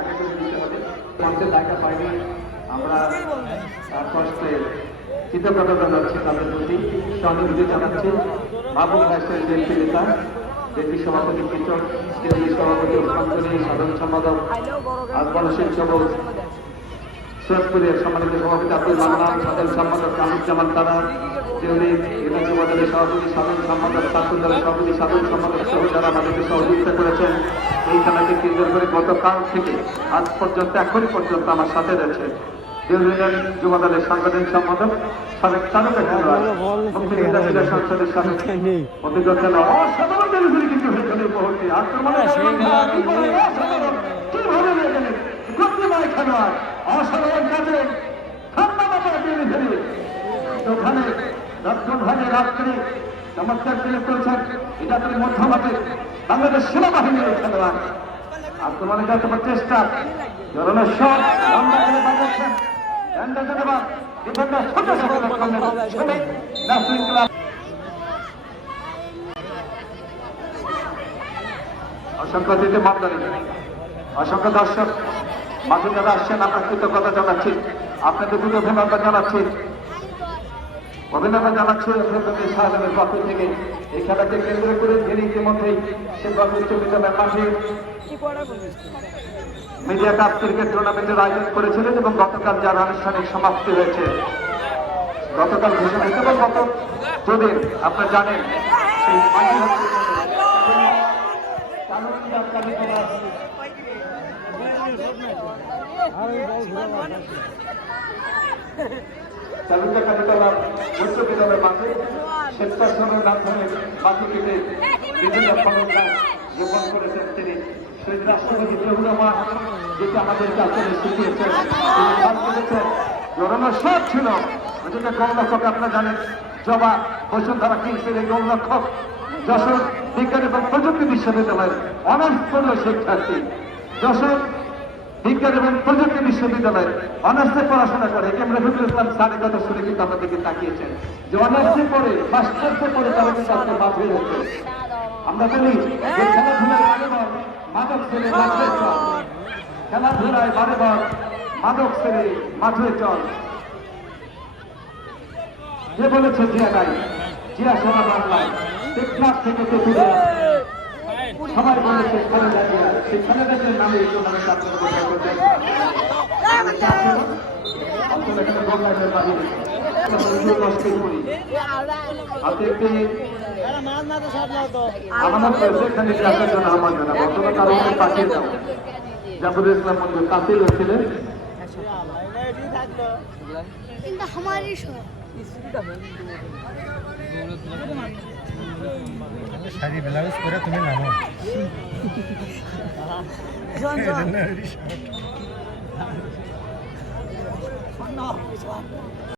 আগে করে দিতে হবে। মঞ্চে জায়গা পাইনি, আমরা তার কষ্টে কৃতজ্ঞতা জানাচ্ছি, তাদের প্রতি সহানুভূতি জানাচ্ছি। মাহবুব হাসান বিএনপি নেতা, বিএনপি সভাপতি কৃষক, কেন্দ্রীয় সভাপতি অভ্যন্তরী সাধারণ সম্পাদক আজমল সবুজ, সৈয়দপুরের সম্মানিত সভাপতি আব্দুল মান্নান, সাধারণ সম্পাদক কামরুজ্জামান তারা, জেউলি ইউনিয়ন যুব দলের সভাপতি সাধারণ সম্পাদক, ছাত্র দলের সভাপতি সাধারণ সম্পাদক সহ যারা আমাদেরকে সহযোগিতা করেছেন এই খেলাকে কেন্দ্র করে গতকাল থেকে আজ পর্যন্ত এখন পর্যন্ত আমার সাথে রয়েছে ইউনিয়ন যুব দলের সাংগঠনিক সম্পাদক সাবেক তারকা খেলোয়াড়, মুক্তিযোদ্ধা ক্রীড়া সংসদের সাবেক অভিজ্ঞ খেলোয়াড়, অসাধারণ ডেলিভারি কিন্তু হয়েছিল এই মুহূর্তে আক্রমণে কিভাবে নিয়ে গেলেন গতিময় খেলোয়াড়, অসাধারণ কাজে ঠান্ডা মাথায় ডেলিভারি। ওখানে দক্ষিণ ভাগে রাত্রি চমৎকার ক্রিয়া করেছেন, এটা তিনি মধ্যমাঠে বাংলাদেশ সেনাবাহিনীর খেলোয়াড়। আক্রমণে যাওয়ার তোমার চেষ্টা, জোরালো শট, লম্বা করে বাজাচ্ছেন, ধন্যবাদ ডিফেন্ডার ছোট অসংখ্য দিতে মাপদারি, অসংখ্য দর্শক মাঝে যারা আসছেন আপনার কৃতজ্ঞতা জানাচ্ছি, আপনাদের প্রতি অভিনন্দন জানাচ্ছি, অভিনন্দন জানাচ্ছি শাহজাহানের পক্ষ থেকে। এই খেলাকে কেন্দ্র করে যিনি ইতিমধ্যেই শিবগঞ্জ উচ্চ বিদ্যালয়ের মাঠে মিডিয়া কাপ ক্রিকেট টুর্নামেন্টের আয়োজন করেছিলেন এবং গতকাল যার আনুষ্ঠানিক সমাপ্তি হয়েছে, গতকাল ঘোষণা হয়েছে এবং গত দুদিন আপনারা জানেন সেই চালুকা কালীতলা উচ্চ বিদ্যালয়ের মাঠে স্বেচ্ছাসেবকের মাধ্যমে মাটি কেটে বিভিন্ন ক্ষমতা রোপণ করেছেন তিনি। সেই রাষ্ট্রপতি জিয়াউর রহমান যেটা আমাদেরকে আসলে শিখিয়েছেন, জোরালো শট ছিল, ওইটা গোলরক্ষক আপনারা জানেন জবা বসুন্ধরা কিংসের এই গোলরক্ষক যশোর বিজ্ঞান এবং প্রযুক্তি বিশ্ববিদ্যালয়ের অনার্স পড়ুয়া শিক্ষার্থী, যশোর বিজ্ঞান এবং প্রযুক্তি বিশ্ববিদ্যালয়ের অনার্সে পড়াশোনা করে আমরা রফিকুল ইসলাম স্যারের কথা শুনে কিন্তু আমাদেরকে তাকিয়েছেন যে অনার্সে পড়ে মাস্টার্সে পড়ে তারা কিন্তু আজকে মাঠে হচ্ছে। আমরা বলি যে খেলাধুলায় বারেবার মাদক ছেলে মাঠে চল, খেলাধুলায় বারেবার মাদক ছেলে মাঠে চল, যে বলেছে জিয়া নাই, জিয়া সোনা বাংলায় টেকনাফ থেকে তেতুলিয়া সবাই বলেছে খালেদা জিয়া, সেই খালেদা জিয়ার নামে এই টুর্নামেন্ট আপনারা ঘোষণা করছেন। এখানে গোললাইনের বাহিরে কষ্টের করি হাতে একটি আমানত রয়েছে, এখানে আপনার জন্য আমার জন্য বর্তমান কারণে কাছে যাও জাফরুল ইসলাম মঞ্জুর কাছে রয়েছিলেন। শাড়ি ব্লাউজ পরে তুমি নামো